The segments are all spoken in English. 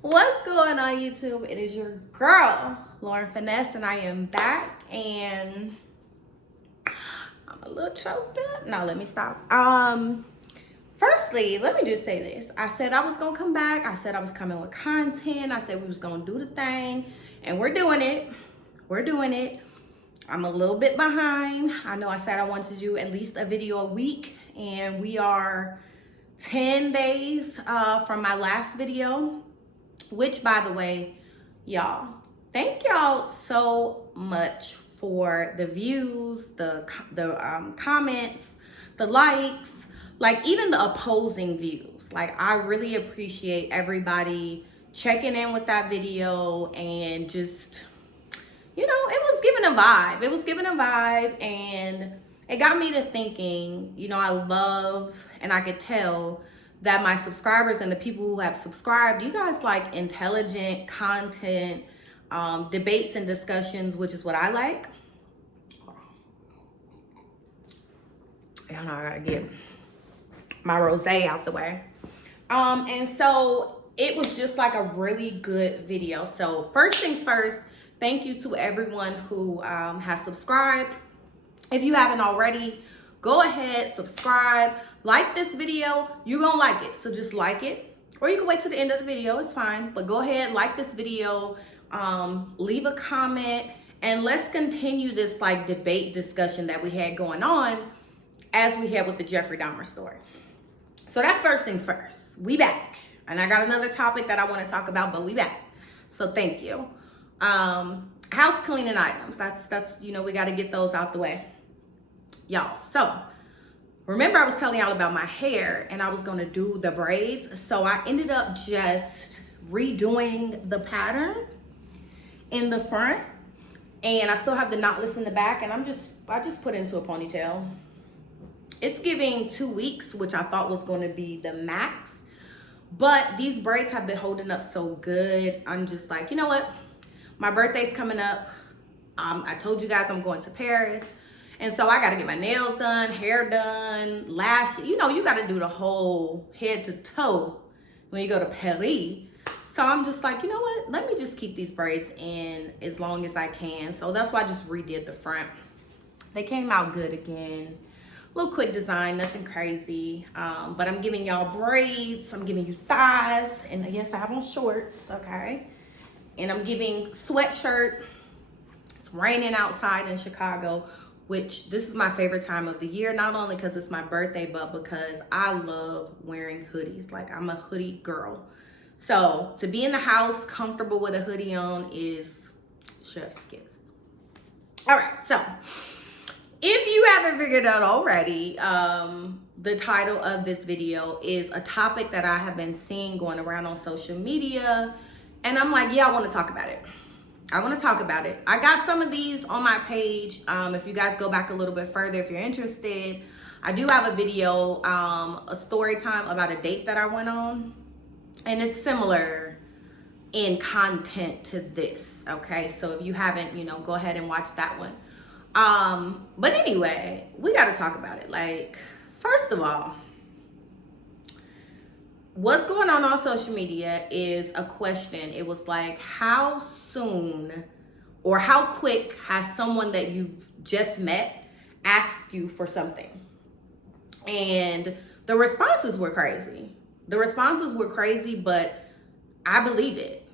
What's going on, YouTube? It is your girl, Lauren Finesse, and I am back. And I'm a little choked up. No, let me stop. Firstly, let me just say this. I said I was gonna come back. I said I was coming with content. I said we was gonna do the thing, and we're doing it. We're doing it. I'm a little bit behind. I know I said I wanted to do at least a video a week, and we are 10 days from my last video. Which, by the way, y'all, thank y'all so much for the views, the comments, the likes, like even the opposing views. Like, I really appreciate everybody checking in with that video and just, it was giving a vibe. It was giving a vibe, and it got me to thinking, I love, and I could tell that my subscribers and the people who have subscribed, you guys like intelligent content, debates and discussions, which is what I like. Y'all know I gotta get my rosé out the way. And so it was just like a really good video. So first things first, thank you to everyone who has subscribed. If you haven't already, go ahead, subscribe, like this video. You're gonna like it, so just like it. Or you can wait to the end of the video, it's fine. But go ahead, like this video, leave a comment, and let's continue this like debate discussion that we had going on as we had with the Jeffrey Dahmer story. So that's first things first. We back. And I got another topic that I want to talk about, but we back. So thank you. House cleaning items. That's we got to get those out the way. Y'all, so remember I was telling y'all about my hair and I was gonna do the braids. So I ended up just redoing the pattern in the front, and I still have the knotless in the back, and I just put it into a ponytail. It's giving 2 weeks, which I thought was gonna be the max, but these braids have been holding up so good. I'm just like, you know what? My birthday's coming up. I told you guys I'm going to Paris. And so I got to get my nails done, hair done, lashes. You got to do the whole head to toe when you go to Paris. So I'm just like, you know what? Let me just keep these braids in as long as I can. So that's why I just redid the front. They came out good again. Little quick design, nothing crazy. But I'm giving y'all braids. I'm giving you thighs. And yes, I have on shorts, okay? And I'm giving sweatshirt. It's raining outside in Chicago, which this is my favorite time of the year, not only because it's my birthday, but because I love wearing hoodies. Like, I'm a hoodie girl. So to be in the house comfortable with a hoodie on is chef's kiss. All right, so if you haven't figured out already, the title of this video is a topic that I have been seeing going around on social media, and I'm like, yeah, I want to talk about it. I want to talk about it. I got some of these on my page. If you guys go back a little bit further, if you're interested, I do have a video, a story time about a date that I went on. And it's similar in content to this, okay? So if you haven't, go ahead and watch that one. But anyway, we got to talk about it. Like, first of all, what's going on social media is a question. It was like, how soon or how quick has someone that you've just met asked you for something? And the responses were crazy. But I believe it.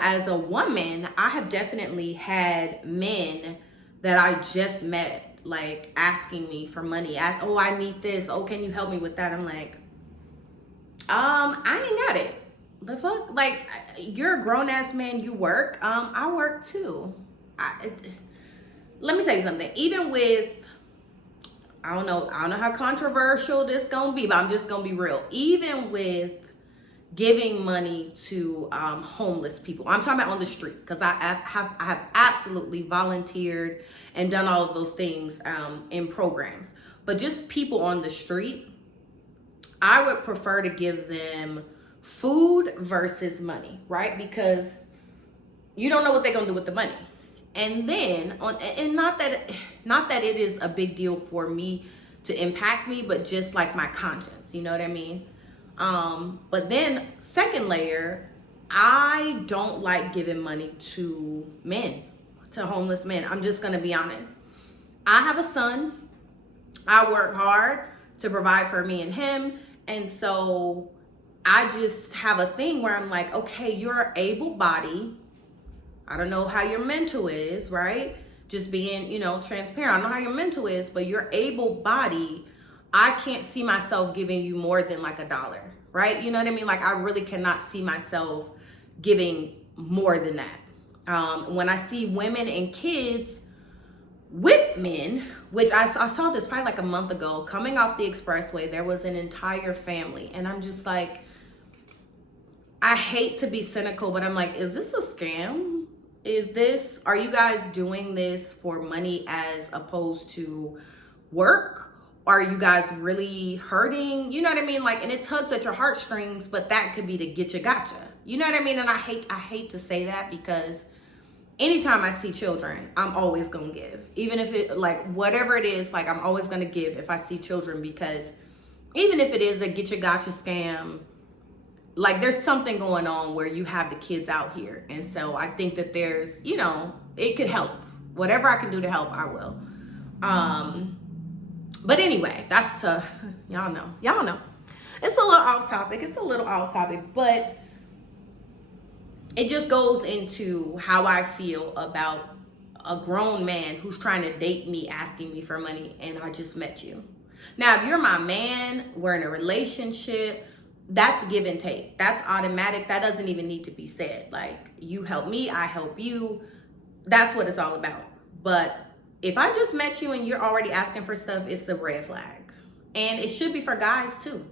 As a woman, I have definitely had men that I just met, like, asking me for money. Oh, I need this. Oh, can you help me with that? I'm like, I ain't got it. The fuck? Like, you're a grown-ass man, you work. I work too. Let me tell you something. Even with, I don't know how controversial this gonna be, but I'm just gonna be real. Even with giving money to homeless people, I'm talking about on the street, because I have absolutely volunteered and done all of those things in programs. But just people on the street, I would prefer to give them food versus money, right? Because you don't know what they're gonna do with the money. And then, not that it is a big deal for me to impact me, but just like my conscience, you know what I mean? But then second layer, I don't like giving money to men, to homeless men. I'm just gonna be honest. I have a son. I work hard to provide for me and him. And so I just have a thing where I'm like, okay, you're able bodied. I don't know how your mental is, right? Just being, transparent. I don't know how your mental is, but you're able bodied. I can't see myself giving you more than like $1, right? You know what I mean? Like, I really cannot see myself giving more than that. When I see women and kids with men, which I saw this probably like a month ago, coming off the expressway, there was an entire family. And I'm just like, I hate to be cynical, but I'm like, is this a scam? Are you guys doing this for money as opposed to work? Are you guys really hurting? You know what I mean? Like, and it tugs at your heartstrings, but that could be to get you gotcha. You know what I mean? And I hate to say that, because anytime I see children, I'm always gonna give. Even if it, like, whatever it is, like, I'm always gonna give if I see children, because even if it is a get you gotcha scam, like, there's something going on where you have the kids out here. And so I think that there's, it could help. Whatever I can do to help, I will. But anyway, that's y'all know. It's a little off topic, but it just goes into how I feel about a grown man who's trying to date me, asking me for money, and I just met you. Now, if you're my man, we're in a relationship, that's give and take. That's automatic. That doesn't even need to be said. Like, you help me, I help you. That's what it's all about. But if I just met you and you're already asking for stuff, it's a red flag. And it should be for guys too.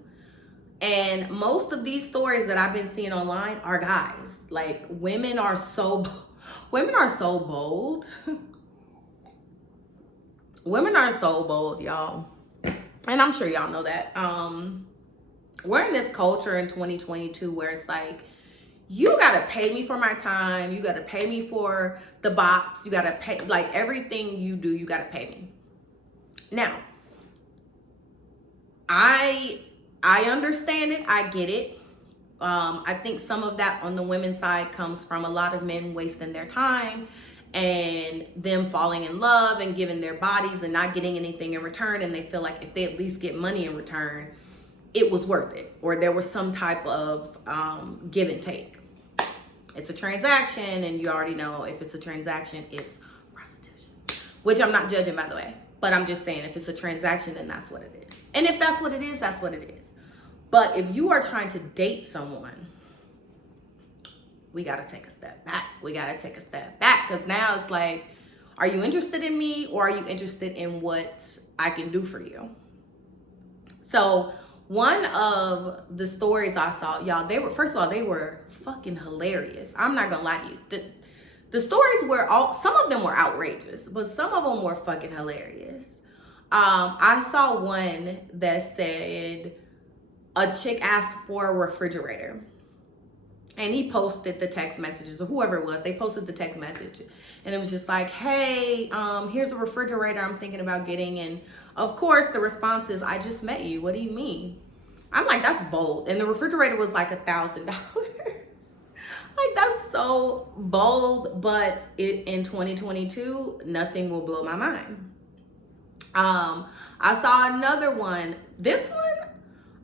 And most of these stories that I've been seeing online are guys. Like, women are so bold. Women are so bold, y'all. And I'm sure y'all know that. We're in this culture in 2022 where it's like, you gotta pay me for my time, you gotta pay me for the box, you gotta pay, like, everything you do, you gotta pay me. Now, I understand it, I get it. I think some of that on the women's side comes from a lot of men wasting their time and them falling in love and giving their bodies and not getting anything in return, and they feel like if they at least get money in return, it was worth it, or there was some type of give and take. It's a transaction, and you already know if it's a transaction, it's prostitution, which I'm not judging, by the way, but I'm just saying if it's a transaction, then that's what it is. And if that's what it is, that's what it is. But if you are trying to date someone, we got to take a step back. Because now it's like, are you interested in me, or are you interested in what I can do for you? So one of the stories I saw, y'all, they were fucking hilarious. I'm not gonna lie to you. The stories were some of them were outrageous, but some of them were fucking hilarious. I saw one that said a chick asked for a refrigerator, and he posted the text messages, or whoever it was, they posted the text message, and it was just like, hey, here's a refrigerator I'm thinking about getting. And of course the response is, I just met you, what do you mean? I'm like, that's bold. And the refrigerator was like $1,000. Like, that's so bold, but in 2022, nothing will blow my mind. I saw another one. This one,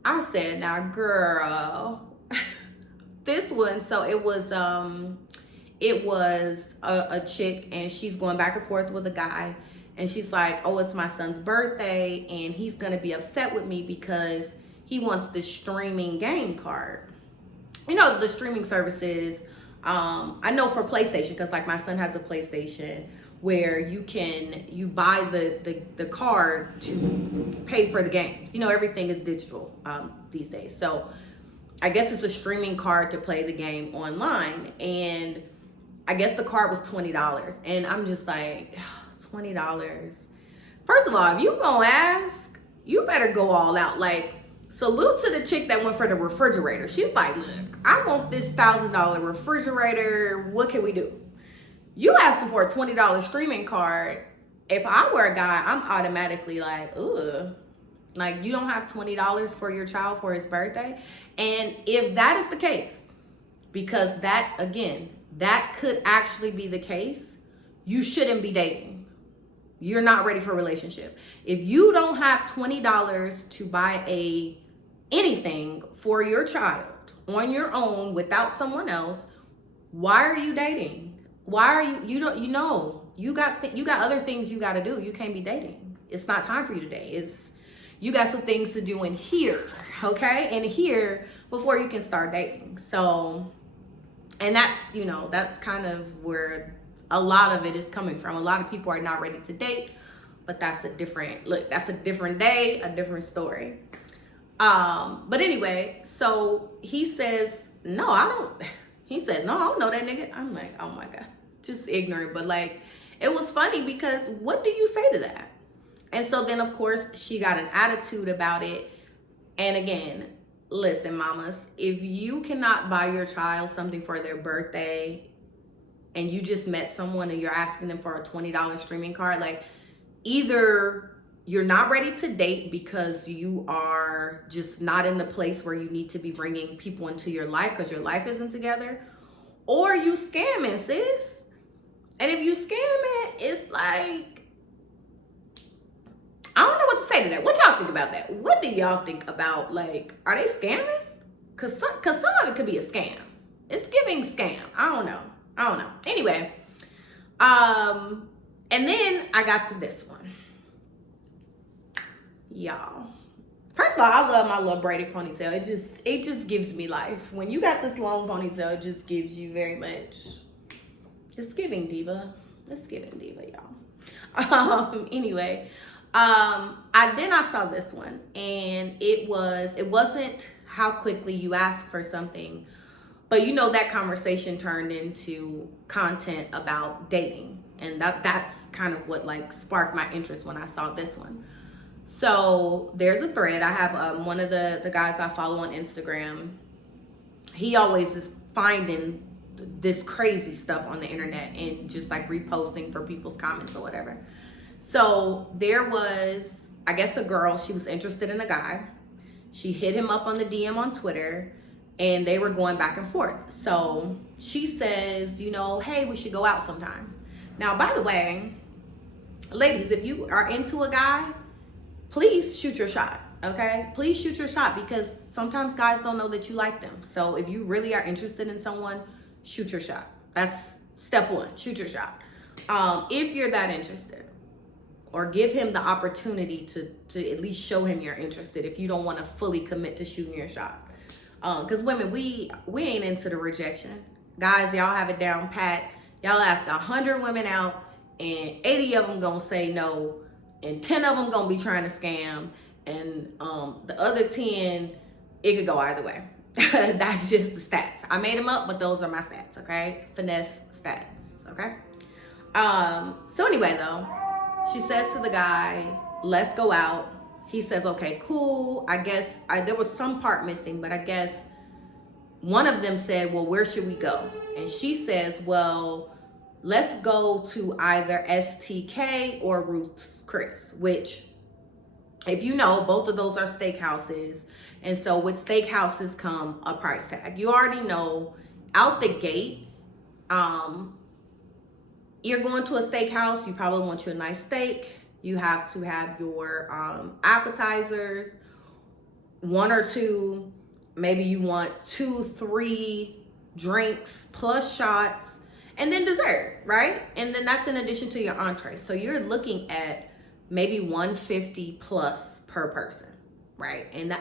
I said, now girl, this one, so it was a chick, and she's going back and forth with a guy, and she's like, oh, it's my son's birthday, and he's gonna be upset with me because he wants the streaming game card. You know, the streaming services, I know for PlayStation, because like my son has a PlayStation, where you buy the card to pay for the games. You know, everything is digital these days. So I guess it's a streaming card to play the game online. And I guess the card was $20. And I'm just like, $20. First of all, if you gonna ask, you better go all out. Like, salute to the chick that went for the refrigerator. She's like, look, I want this $1,000 refrigerator. What can we do? You asking for a $20 streaming card. If I were a guy, I'm automatically like, ugh. Like, you don't have $20 for your child for his birthday? And if that is the case, because that, again, that could actually be the case. You shouldn't be dating. You're not ready for a relationship. If you don't have $20 to buy anything for your child on your own without someone else, why are you dating? Why are you got other things you got to do. You can't be dating. It's not time for you to date. You got some things to do in here, okay? And here before you can start dating. So, and that's, that's kind of where a lot of it is coming from. A lot of people are not ready to date, but that's a different day, a different story. But anyway, so he says, no, I don't know that nigga. I'm like, oh my God, just ignorant. But like, it was funny because what do you say to that? And so then, of course, she got an attitude about it. And again, listen, mamas, if you cannot buy your child something for their birthday and you just met someone and you're asking them for a $20 streaming card, like, either you're not ready to date because you are just not in the place where you need to be bringing people into your life because your life isn't together, or you scamming, sis. And if you scamming, it's like, I don't know what to say to that. What y'all think about that? What do y'all think about, like, are they scamming? Cause some of it could be a scam. It's giving scam. I don't know. Anyway, and then I got to this one. Y'all. First of all, I love my little braided ponytail. It just gives me life. When you got this long ponytail, it just gives you very much. It's giving diva. It's giving diva, y'all. Anyway. I saw this one, and it wasn't how quickly you ask for something, but that conversation turned into content about dating, and that's kind of what like sparked my interest when I saw this one. So there's a thread. I have one of the guys I follow on Instagram. He always is finding this crazy stuff on the internet and just like reposting for people's comments or whatever. So there was, I guess, a girl, she was interested in a guy. She hit him up on the DM on Twitter, and they were going back and forth. So she says, hey, we should go out sometime. Now, by the way, ladies, if you are into a guy, please shoot your shot, okay? Please shoot your shot, because sometimes guys don't know that you like them. So if you really are interested in someone, shoot your shot. That's step one, shoot your shot. If you're that interested. Or give him the opportunity to at least show him you're interested if you don't want to fully commit to shooting your shot. Because women, we ain't into the rejection. Guys, y'all have it down pat. Y'all ask 100 women out, and 80 of them gonna say no, and 10 of them gonna be trying to scam, and the other 10, it could go either way. That's just the stats. I made them up, but those are my stats, okay? Finesse stats, okay? So anyway, though, she says to the guy, let's go out. He says, okay, cool. I guess there was some part missing, but I guess one of them said, well, where should we go? And she says, well, let's go to either STK or Ruth's Chris, which, if you know, both of those are steakhouses. And so with steakhouses come a price tag. You already know out the gate, you're going to a steakhouse, you probably want you a nice steak. You have to have your appetizers, 1 or 2. Maybe you want 2, 3 drinks plus shots, and then dessert, right? And then that's in addition to your entree. So you're looking at maybe $150 plus per person, right? And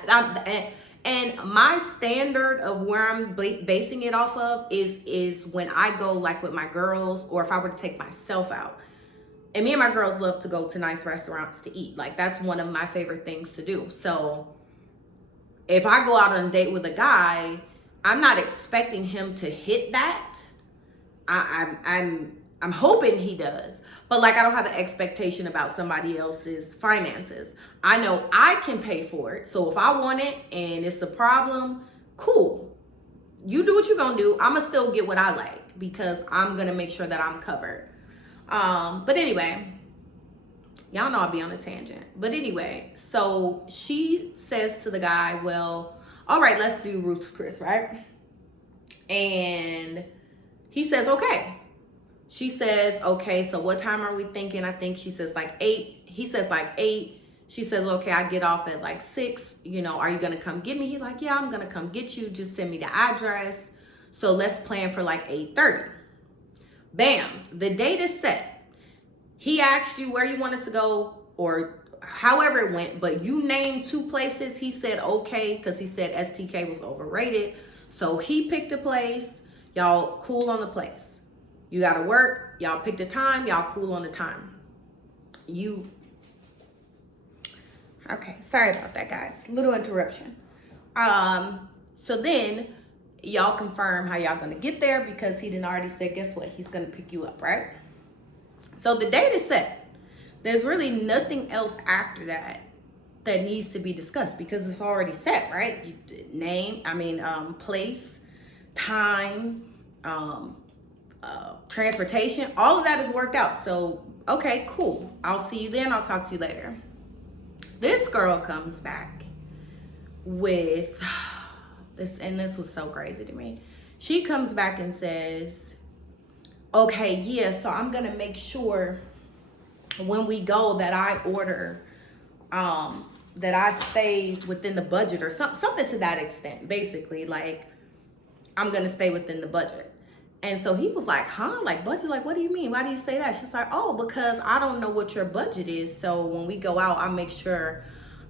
and my standard of where I'm basing it off of is when I go like with my girls, or if I were to take myself out. And me and my girls love to go to nice restaurants to eat. Like, that's one of my favorite things to do. So if I go out on a date with a guy, I'm not expecting him to hit that. I'm hoping he does. But like, I don't have an expectation about somebody else's finances. I know I can pay for it. So if I want it and it's a problem, cool. You do what you're gonna do. I'ma still get what I like, because I'm gonna make sure that I'm covered. But anyway, y'all know I'll be on a tangent. But anyway, so she says to the guy, well, all right, let's do Ruth's Chris, right? And he says, okay. She says, okay, so what time are we thinking? I think she says like 8. He says like 8. She says, okay, I get off at like 6. You know, are you going to come get me? He's like, yeah, I'm going to come get you. Just send me the address. So let's plan for like 8:30. Bam. The date is set. He asked you where you wanted to go or however it went, but you named 2 places. He said, okay, because he said STK was overrated. So he picked a place. Y'all cool on the place. You got to work. Y'all picked a time. Y'all cool on the time. Okay, sorry about that, guys. Little interruption. So then y'all confirm how y'all gonna get there because he didn't already say, guess what? He's gonna pick you up, right? So the date is set. There's really nothing else after that that needs to be discussed because it's already set, right? Place, time, transportation, all of that is worked out. So, okay, cool. I'll see you then. I'll talk to you later. This girl comes back with this, and this was so crazy to me. She comes back and says, okay, yeah, so I'm gonna make sure when we go that I order, that I stay within the budget or something to that extent. Basically, like, I'm gonna stay within the budget. And so he was like, huh? Like, budget? Like, what do you mean? Why do you say that? She's like, oh, because I don't know what your budget is. So when we go out, I make sure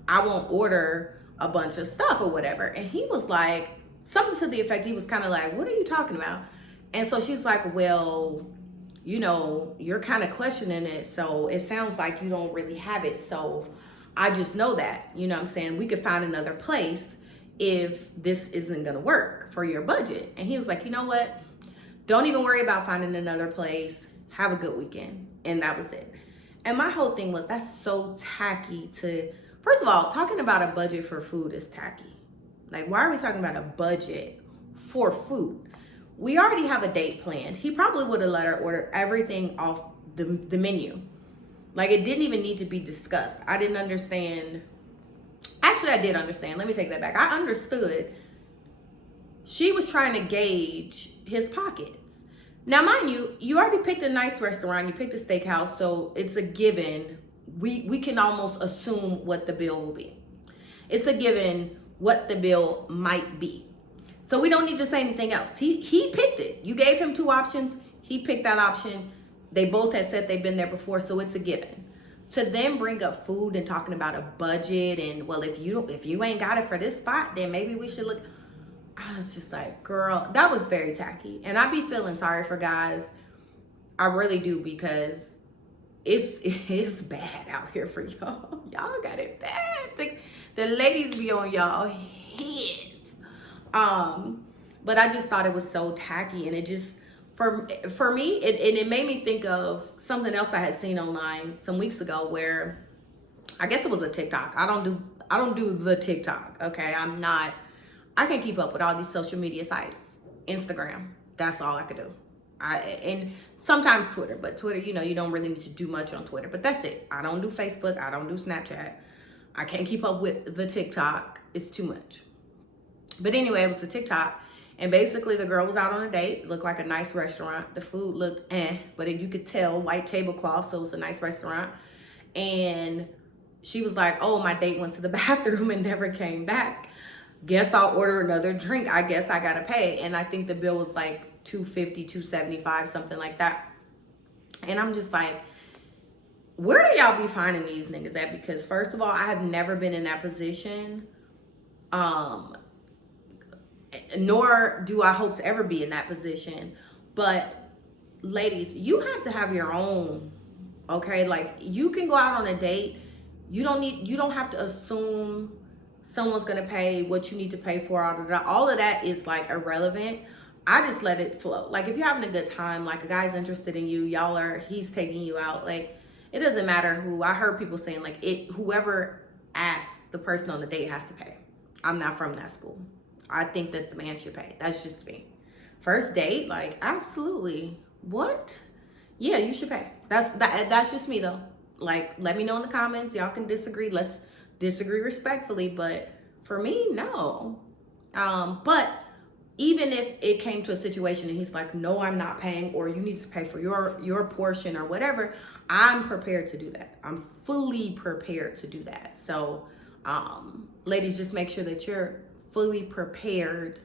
I won't order a bunch of stuff or whatever. And he was like, something to the effect, he was kind of like, what are you talking about? And so she's like, well, you know, you're kind of questioning it. So it sounds like you don't really have it. So I just know that, you know what I'm saying? We could find another place if this isn't going to work for your budget. And he was like, you know what? Don't even worry about finding another place. Have a good weekend. And that was it. And my whole thing was, that's so tacky to, first of all, talking about a budget for food is tacky. Like, why are we talking about a budget for food? We already have a date planned. He probably would have let her order everything off the menu. Like, it didn't even need to be discussed. I didn't understand. Actually, I did understand. Let me take that back. I understood. She was trying to gauge his pockets. Now, mind you, you already picked a nice restaurant. You picked a steakhouse, so it's a given. We can almost assume what the bill will be. It's a given what the bill might be. So we don't need to say anything else. He picked it. You gave him 2 options. He picked that option. They both had said they've been there before, so it's a given. To then bring up food and talking about a budget and, well, if you ain't got it for this spot, then maybe we should look. I was just like, girl, that was very tacky. And I be feeling sorry for guys. I really do, because it's bad out here for y'all. Y'all got it bad. The ladies be on y'all heads. But I just thought it was so tacky, and it just, for me, it made me think of something else I had seen online some weeks ago, where I guess it was a TikTok. I don't do the TikTok. Okay, I can keep up with all these social media sites. Instagram, that's all I could do. And sometimes Twitter, but Twitter, you know, you don't really need to do much on Twitter, but that's it. I don't do Facebook. I don't do Snapchat. I can't keep up with the TikTok. It's too much. But anyway, it was a TikTok. And basically the girl was out on a date. Looked like a nice restaurant. The food looked but you could tell, white tablecloth, so it was a nice restaurant. And she was like, oh, my date went to the bathroom and never came back. Guess I'll order another drink. I guess I gotta pay. And I think the bill was like $250, $275, something like that. And I'm just like, where do y'all be finding these niggas at? Because first of all, I have never been in that position. Nor do I hope to ever be in that position. But ladies, you have to have your own, okay? Like, you can go out on a date. You don't have to assume someone's gonna pay what you need to pay for. All of that is like irrelevant. I just let it flow. Like, if you're having a good time, like a guy's interested in you, he's taking you out, like, it doesn't matter who. I heard people saying like, whoever asked the person on the date has to pay. I'm not from that school. I think that the man should pay. That's just me. First date, like, absolutely. What? Yeah, you should pay. That's just me though. Like, let me know in the comments. Y'all can disagree. Let's disagree respectfully, but for me, no. But even if it came to a situation and he's like, no, I'm not paying, or you need to pay for your portion or whatever, I'm prepared to do that. I'm fully prepared to do that. So ladies, just make sure that you're fully prepared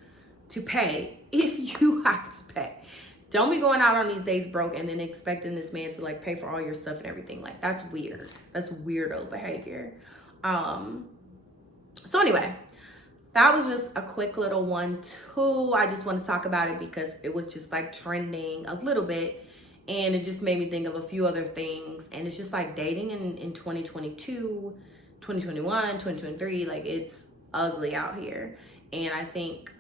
to pay if you have to pay. Don't be going out on these dates broke and then expecting this man to like pay for all your stuff and everything. Like, that's weird. That's weirdo behavior. So anyway, that was just a quick little one too. I just want to talk about it because it was just like trending a little bit, and it just made me think of a few other things. And it's just like dating in 2022, 2021, 2023, like it's ugly out here. And I think,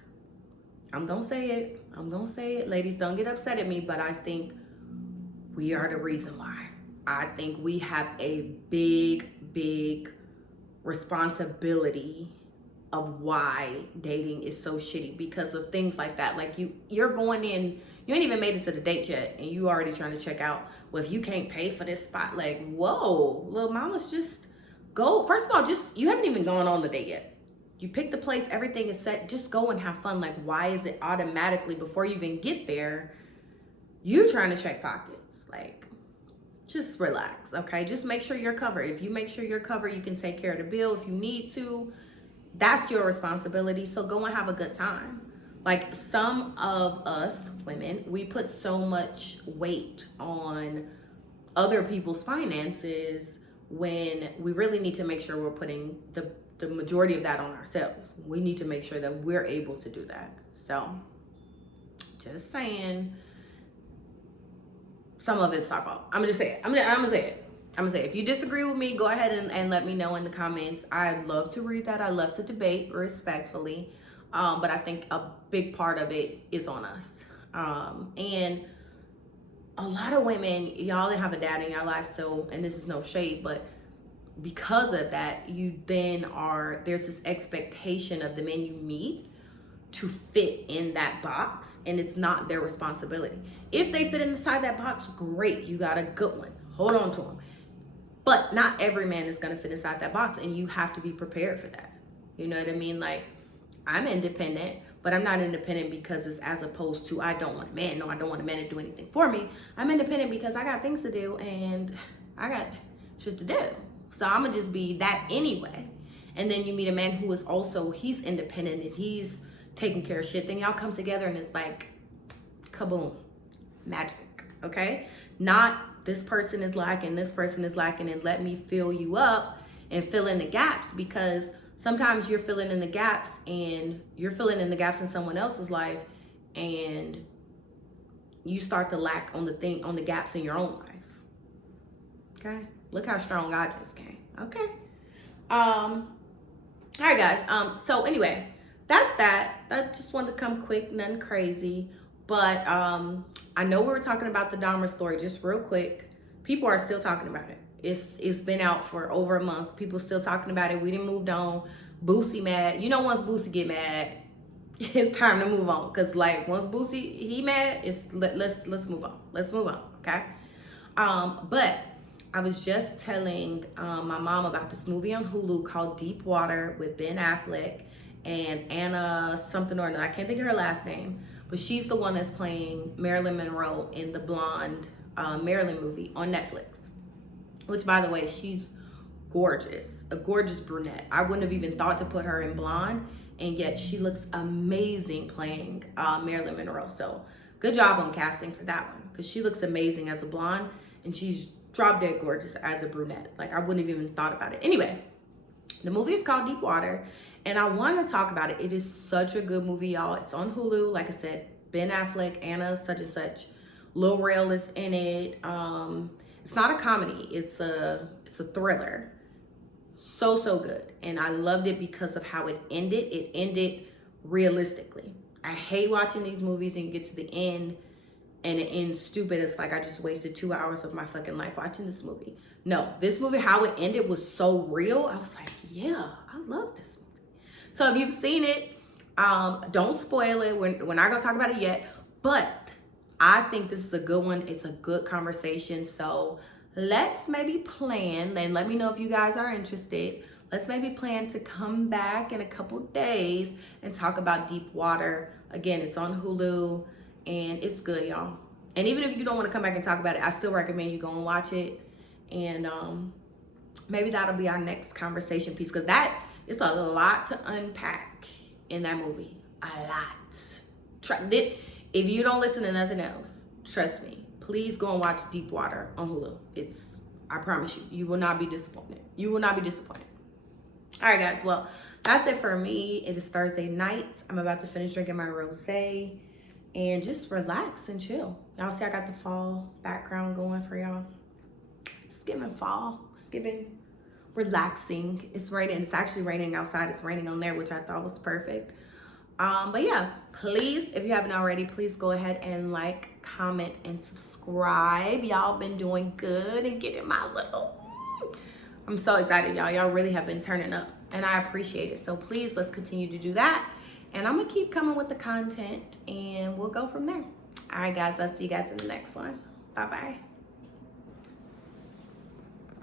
I'm gonna say it, ladies, don't get upset at me, but I think we are the reason why. I think we have a big responsibility of why dating is so shitty, because of things like that. Like you're going in, you ain't even made it to the date yet, and you already trying to check out. Well, if you can't pay for this spot, like, whoa, little mamas, just go. First of all, just, you haven't even gone on the date yet. You pick the place, everything is set, just go and have fun. Like, why is it automatically, before you even get there, you trying to check pockets? Like, just relax, okay? Just make sure you're covered. If you make sure you're covered, you can take care of the bill if you need to. That's your responsibility. So go and have a good time. Like, some of us women, we put so much weight on other people's finances when we really need to make sure we're putting the majority of that on ourselves. We need to make sure that we're able to do that. So just saying, some of it's our fault. I'm gonna just say it. I'm gonna say it. If you disagree with me, go ahead and let me know in the comments. I'd love to read that. I love to debate respectfully. But I think a big part of it is on us. And a lot of women, y'all didn't have a dad in your life, so, and this is no shade, but because of that, you then there's this expectation of the men you meet to fit in that box, and it's not their responsibility. If they fit inside that box, great, you got a good one, hold on to them. But not every man is gonna fit inside that box, and you have to be prepared for that. You know what I mean? Like, I'm independent, but I'm not independent because it's as opposed to I don't want a man. No, I don't want a man to do anything for me. I'm independent because I got things to do and I got shit to do. So I'm gonna just be that anyway. And then you meet a man who is also, he's independent and he's taking care of shit. Then y'all come together and it's like, kaboom, magic, okay? Not this person is lacking, this person is lacking, and let me fill you up and fill in the gaps, because sometimes you're filling in the gaps and you're filling in the gaps in someone else's life, and you start to lack on the gaps in your own life. Okay? Look how strong I just came. Okay. All right, guys. So anyway, that's that. I just wanted to come quick, nothing crazy. But I know we were talking about the Dahmer story just real quick. People are still talking about it. It's been out for over a month. People still talking about it. We didn't move on. Boosie mad. You know, once Boosie get mad, it's time to move on. Cause like once Boosie he mad, let's move on. Let's move on. Okay. But I was just telling my mom about this movie on Hulu called Deep Water with Ben Affleck and Anna something or another. I can't think of her last name, but she's the one that's playing Marilyn Monroe in the Blonde Marilyn movie on Netflix. Which, by the way, she's gorgeous, a gorgeous brunette. I wouldn't have even thought to put her in blonde, and yet she looks amazing playing Marilyn Monroe. So good job on casting for that one, because she looks amazing as a blonde, and she's drop dead gorgeous as a brunette. Like, I wouldn't have even thought about it. Anyway, the movie is called Deep Water, and I want to talk about it. It is such a good movie, y'all. It's on Hulu. Like I said, Ben Affleck, Anna such and such, Lil Rel is in it. It's not a comedy. It's a thriller. So good. And I loved it because of how it ended. It ended realistically. I hate watching these movies and you get to the end and it ends stupid. It's like I just wasted 2 hours of my fucking life watching this movie. No, this movie, how it ended was so real. I was like, yeah, I love this movie. So if you've seen it, don't spoil it. We're not gonna talk about it yet, but I think this is a good one. It's a good conversation. So let's maybe plan, and let me know if you guys are interested. Let's maybe plan to come back in a couple days and talk about Deep Water Again, it's on Hulu, and it's good, y'all. And even if you don't want to come back and talk about it, I still recommend you go and watch it. And maybe that'll be our next conversation piece, because that is a lot to unpack in that movie. A lot. If you don't listen to nothing else, trust me, please go and watch Deep Water on Hulu. I promise you, you will not be disappointed. You will not be disappointed. All right, guys. Well, that's it for me. It is Thursday night. I'm about to finish drinking my rosé and just relax and chill. Y'all see I got the fall background going for y'all. It's giving fall. It's giving relaxing. It's raining. It's actually raining outside. It's raining on there, which I thought was perfect. But yeah, please, if you haven't already, please go ahead and like, comment, and subscribe. Y'all been doing good and getting my little... I'm so excited, y'all. Y'all really have been turning up, and I appreciate it. So please, let's continue to do that. And I'm going to keep coming with the content, and we'll go from there. All right, guys. I'll see you guys in the next one. Bye-bye.